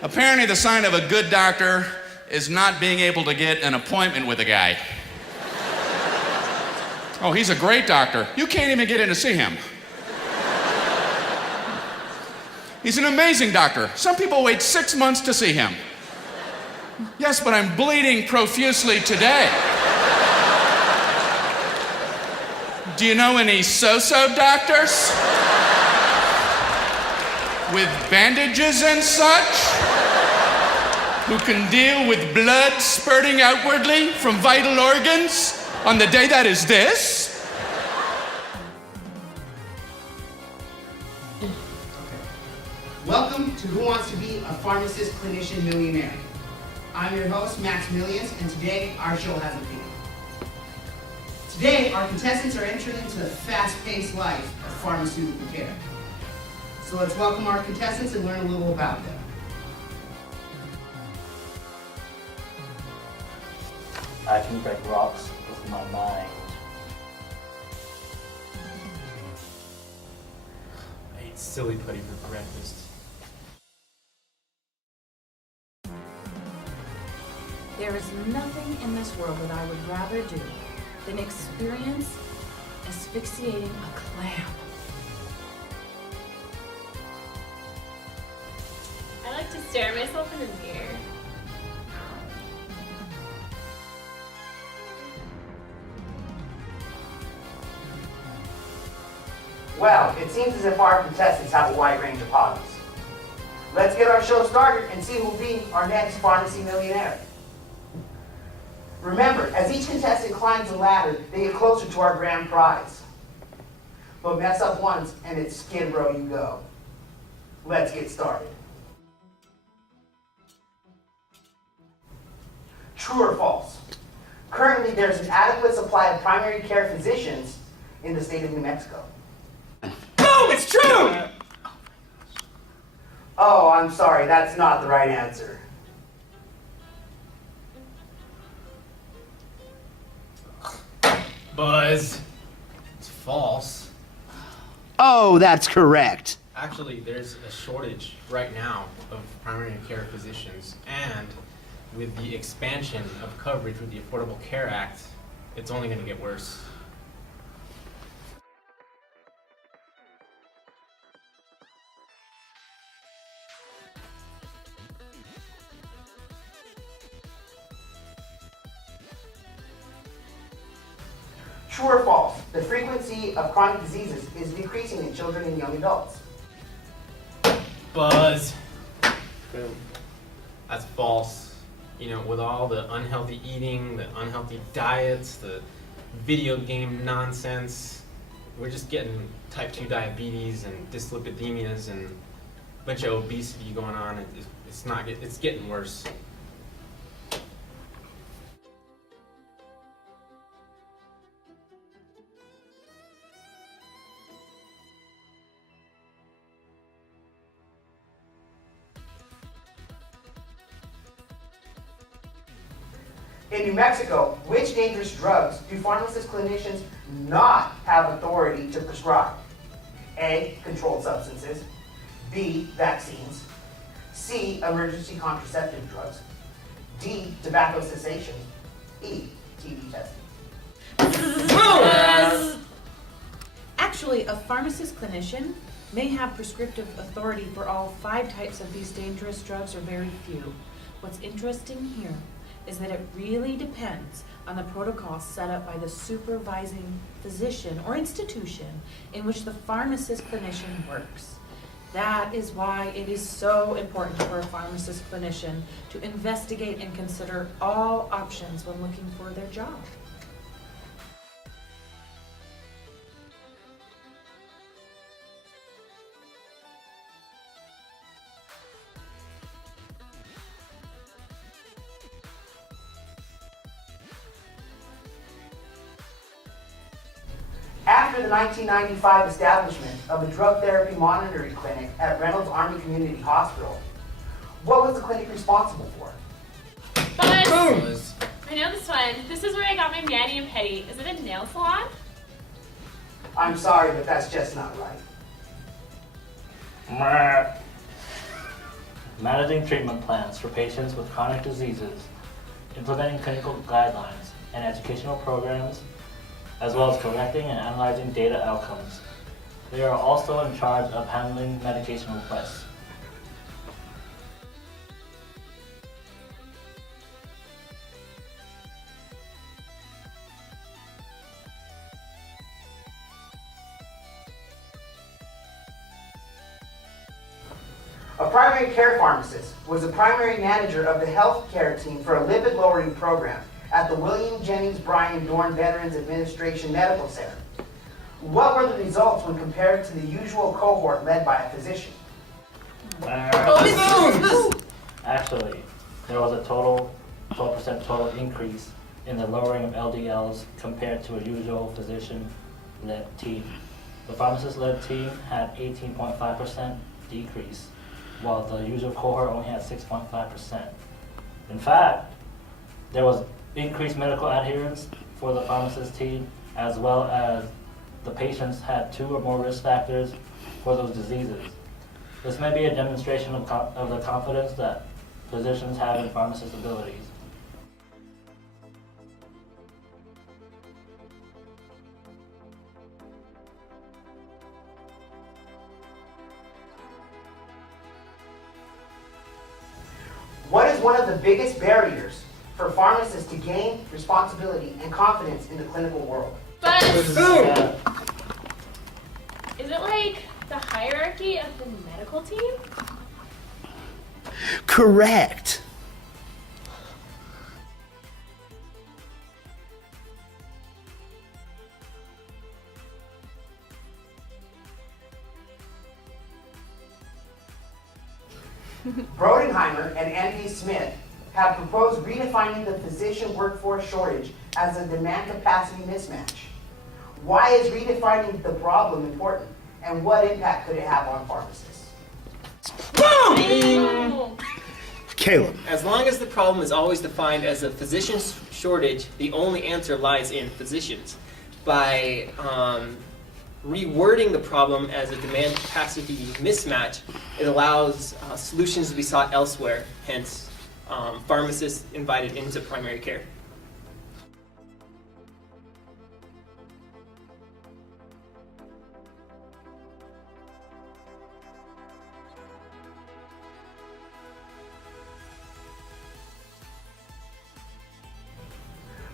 Apparently the sign of a good doctor is not being able to get an appointment with a guy. Oh, he's a great doctor. You can't even get in to see him. He's an amazing doctor. Some people wait 6 months to see him. Yes, but I'm bleeding profusely today. Do you know any so-so doctors? With bandages and such? Who can deal with blood spurting outwardly from vital organs on the day that is this? Welcome to Who Wants to Be a Pharmacist Clinician Millionaire. I'm your host, Max Millions, and today our show has a theme. Today, our contestants are entering into the fast-paced life of pharmaceutical care. So let's welcome our contestants and learn a little about them. I can break rocks with my mind. I ate silly putty for breakfast. There is nothing in this world that I would rather do than experience asphyxiating a clam. I like to stare at myself in the mirror. Well, it seems as if our contestants have a wide range of hobbies. Let's get our show started and see who will be our next pharmacy millionaire. Remember, as each contestant climbs the ladder, they get closer to our grand prize. But mess up once and it's Skid Row you go. Let's get started. True or false? Currently, there's an adequate supply of primary care physicians in the state of New Mexico. Boom! It's true! Oh, I'm sorry, that's not the right answer. Buzz. It's false. Oh, that's correct. Actually, there's a shortage right now of primary care physicians, and with the expansion of coverage with the Affordable Care Act, it's only going to get worse. True or false? The frequency of chronic diseases is decreasing in children and young adults. Buzz. That's false. You know, with all the unhealthy eating, the unhealthy diets, the video game nonsense, we're just getting type 2 diabetes and dyslipidemias and a bunch of obesity going on. It's getting worse. In New Mexico, which dangerous drugs do pharmacist clinicians not have authority to prescribe? A, controlled substances. B, vaccines. C, emergency contraceptive drugs. D, tobacco cessation. E, TB testing. Actually, a pharmacist clinician may have prescriptive authority for all 5 types of these dangerous drugs or very few. What's interesting here is that it really depends on the protocol set up by the supervising physician or institution in which the pharmacist clinician works. That is why it is so important for a pharmacist clinician to investigate and consider all options when looking for their job. After the 1995 establishment of the Drug Therapy Monitoring Clinic at Reynolds Army Community Hospital, what was the clinic responsible for? Buzz! I know this one. This is where I got my mani and pedi. Is it a nail salon? I'm sorry, but that's just not right. managing treatment plans for patients with chronic diseases, implementing clinical guidelines and educational programs, as well as collecting and analyzing data outcomes. They are also in charge of handling medication requests. A primary care pharmacist was the primary manager of the health care team for a lipid lowering program at the William Jennings Bryan Dorn Veterans Administration Medical Center. What were the results when compared to the usual cohort led by a physician? Actually, there was a total 12% total increase in the lowering of LDLs compared to a usual physician-led team. The pharmacist-led team had 18.5% decrease, while the usual cohort only had 6.5%. In fact, there was increased medical adherence for the pharmacist team, as well as the patients had 2 or more risk factors for those diseases. This may be a demonstration of the confidence that physicians have in pharmacists' abilities. What is one of the biggest barriers for pharmacists to gain responsibility and confidence in the clinical world? But Yeah. is it like the hierarchy of the medical team? Correct. Brodenheimer and Andy Smith have proposed redefining the physician workforce shortage as a demand-capacity mismatch. Why is redefining the problem important, and what impact could it have on pharmacists? Oh. Caleb. As long as the problem is always defined as a physician shortage, the only answer lies in physicians. By rewording the problem as a demand-capacity mismatch, it allows solutions to be sought elsewhere, hence pharmacists invited into primary care.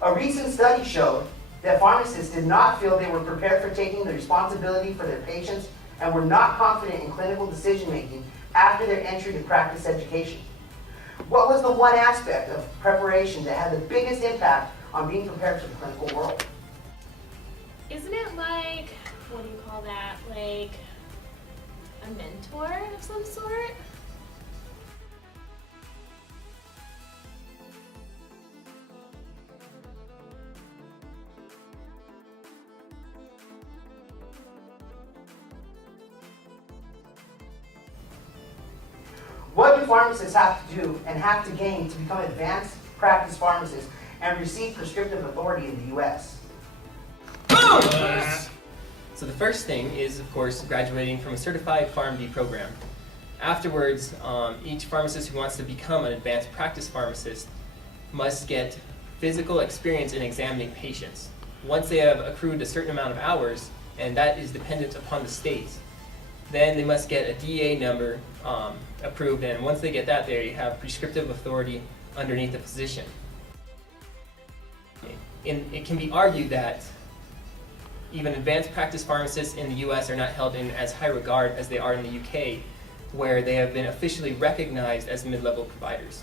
A recent study showed that pharmacists did not feel they were prepared for taking the responsibility for their patients and were not confident in clinical decision-making after their entry to practice education. What was the one aspect of preparation that had the biggest impact on being prepared for the clinical world? Isn't it like, what do you call that? Like a mentor of some sort? What do pharmacists have to do and have to gain to become advanced practice pharmacists and receive prescriptive authority in the U.S.? So the first thing is, of course, graduating from a certified PharmD program. Afterwards, each pharmacist who wants to become an advanced practice pharmacist must get physical experience in examining patients. Once they have accrued a certain amount of hours, and that is dependent upon the state, then they must get a DEA number approved, and once they get that, they have prescriptive authority underneath the physician. It can be argued that even advanced practice pharmacists in the US are not held in as high regard as they are in the UK, where they have been officially recognized as mid-level providers.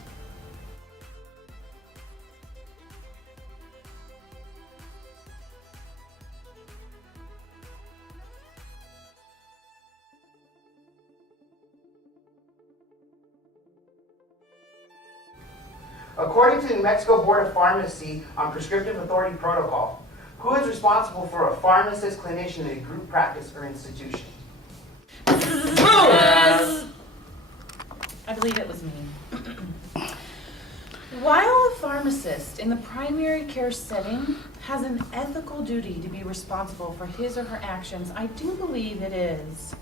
According to the New Mexico Board of Pharmacy on Prescriptive Authority Protocol, who is responsible for a pharmacist clinician in a group practice or institution? I believe it was me. While a pharmacist in the primary care setting has an ethical duty to be responsible for his or her actions, I do believe it is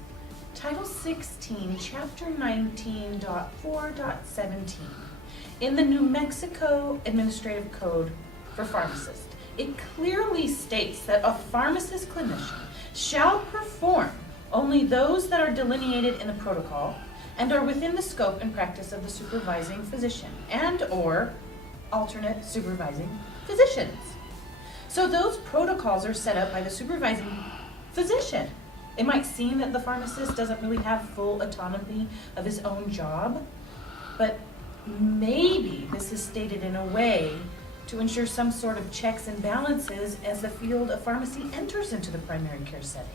Title 16, Chapter 19.4.17 in the New Mexico Administrative Code for Pharmacists. It clearly states that a pharmacist clinician shall perform only those that are delineated in the protocol and are within the scope and practice of the supervising physician and or alternate supervising physicians. So those protocols are set up by the supervising physician. It might seem that the pharmacist doesn't really have full autonomy of his own job, but maybe this is stated in a way to ensure some sort of checks and balances as the field of pharmacy enters into the primary care setting.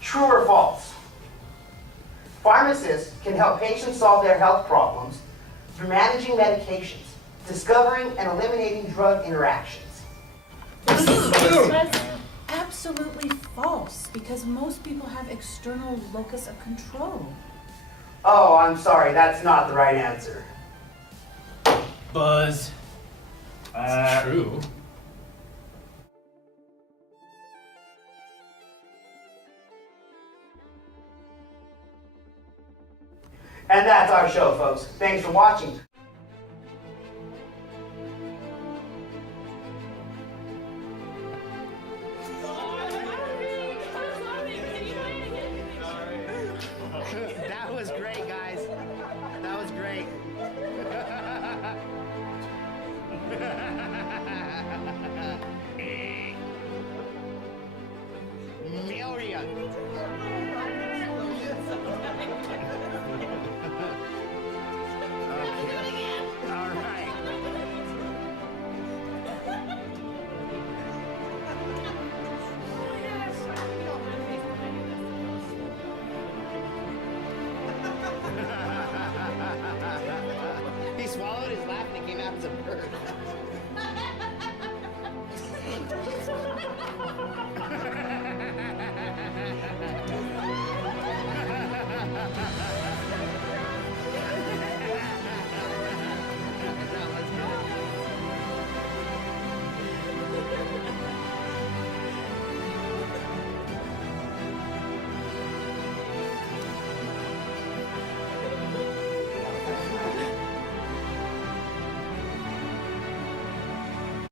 True or false? Pharmacists can help patients solve their health problems through managing medications, discovering and eliminating drug interactions. Absolutely false, because most people have external locus of control. Oh, I'm sorry, that's not the right answer. Buzz. It's true. And that's our show, folks. Thanks for watching. That was great, guys. That was great. Million. Okay. All right. He swallowed his laugh and it came out as a bird.